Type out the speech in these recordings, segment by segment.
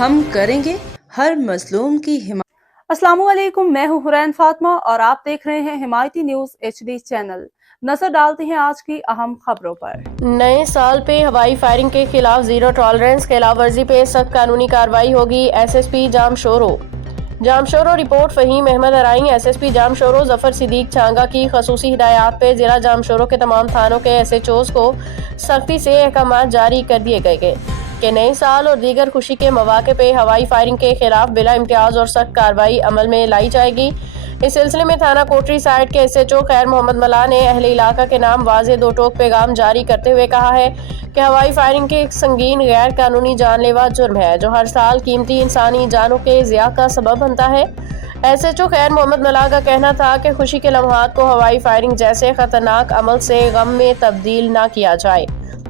ہم کریں گے ہر مظلوم کی حمایت۔ السلام علیکم، میں ہوں حرین فاطمہ اور آپ دیکھ رہے ہیں حمایتی نیوز HD چینل۔ نظر ڈالتے ہیں آج کی اہم خبروں پر۔ نئے سال پہ ہوائی فائرنگ کے خلاف زیرو ٹالرنس، خلاف ورزی پہ سخت قانونی کارروائی ہوگی۔ SSP Jamshoro report Fahim Ahmed Arain. SSP Jamshoro Zafar Siddique Chhanga کی خصوصی ہدایات پہ ضلع جامشورو کے تمام تھانوں کے SHOs کو سختی سے احکامات جاری کر دیے گئے کہ نئے سال اور دیگر خوشی کے مواقع پہ ہوائی فائرنگ کے خلاف بلا امتیاز اور سخت کارروائی عمل میں لائی جائے گی۔ اس سلسلے میں تھانہ کوٹری سائٹ کے SHO خیر محمد ملا نے اہل علاقہ کے نام واضح دو ٹوک پیغام جاری کرتے ہوئے کہا ہے کہ ہوائی فائرنگ کے ایک سنگین غیر قانونی جان لیوا جرم ہے جو ہر سال قیمتی انسانی جانوں کے ضیاع کا سبب بنتا ہے۔ SHO خیر محمد ملا کا کہنا تھا کہ خوشی کے لمحات کو ہوائی فائرنگ جیسے خطرناک عمل سے غم میں تبدیل نہ کیا جائے،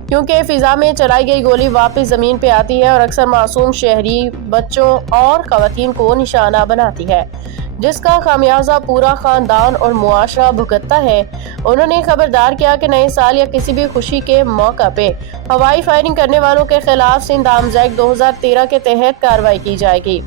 کیونکہ فضا میں چلائی گئی گولی واپس زمین پہ آتی ہے اور اکثر معصوم شہری، بچوں اور خواتین کو نشانہ بناتی ہے، جس کا خمیازہ پورا خاندان اور معاشرہ بھگتتا ہے۔ انہوں نے خبردار کیا کہ نئے سال یا کسی بھی خوشی کے موقع پہ ہوائی فائرنگ کرنے والوں کے خلاف سندھ آرمز ایکٹ 2013 کے تحت کارروائی کی جائے گی،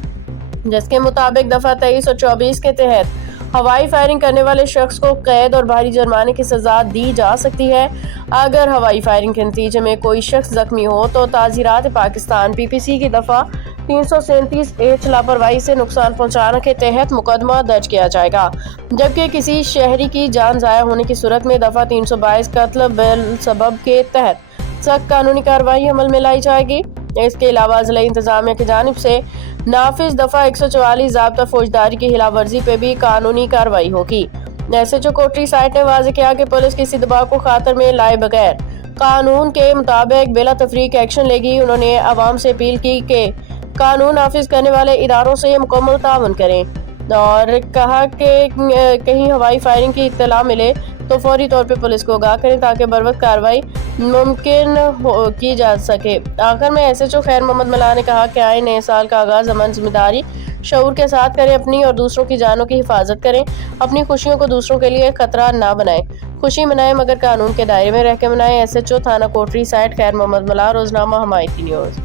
جس کے مطابق دفعہ 23 اور 24 کے تحت ہوائی فائرنگ کرنے والے شخص کو قید اور بھاری جرمانے کی سزا دی جا سکتی ہے۔ اگر ہوائی فائرنگ کے نتیجے میں کوئی شخص زخمی ہو تو تعزیرات پاکستان PPC کی دفعہ 337H لاپرواہی سے نقصان پہنچانے کے تحت مقدمہ درج کیا جائے گا، جبکہ کسی شہری کی جان ضائع ہونے کی صورت میں دفعہ 322 قتل بالسبب کے تحت سخت قانونی کارروائی عمل میں لائی جائے گی۔ اس کے علاوہ ضلع انتظامیہ کی جانب سے نافذ دفعہ 144 ضابطہ فوجداری کی خلاف ورزی پہ بھی قانونی کارروائی ہوگی۔ SHO کوٹری سائٹ نے واضح کیا کہ پولیس کسی دباؤ کو خاطر میں لائے بغیر قانون کے مطابق بلا تفریق ایکشن لے گی۔ انہوں نے عوام سے اپیل کی کہ قانون نافذ کرنے والے اداروں سے مکمل تعاون کریں اور کہا کہ کہیں ہوائی فائرنگ کی اطلاع ملے تو فوری طور پہ پولیس کو آگاہ کریں تاکہ بروقت کارروائی ممکن کی جا سکے۔ آخر میں SHO خیر محمد ملا نے کہا کہ آئے نئے سال کا آغاز امن، ذمہ داری، شعور کے ساتھ کریں، اپنی اور دوسروں کی جانوں کی حفاظت کریں، اپنی خوشیوں کو دوسروں کے لیے خطرہ نہ بنائیں، خوشی منائیں مگر قانون کے دائرے میں رہ کے منائیں۔ SHO تھانہ کوٹری سائٹ خیر محمد ملا، روزنامہ حمایتی نیوز۔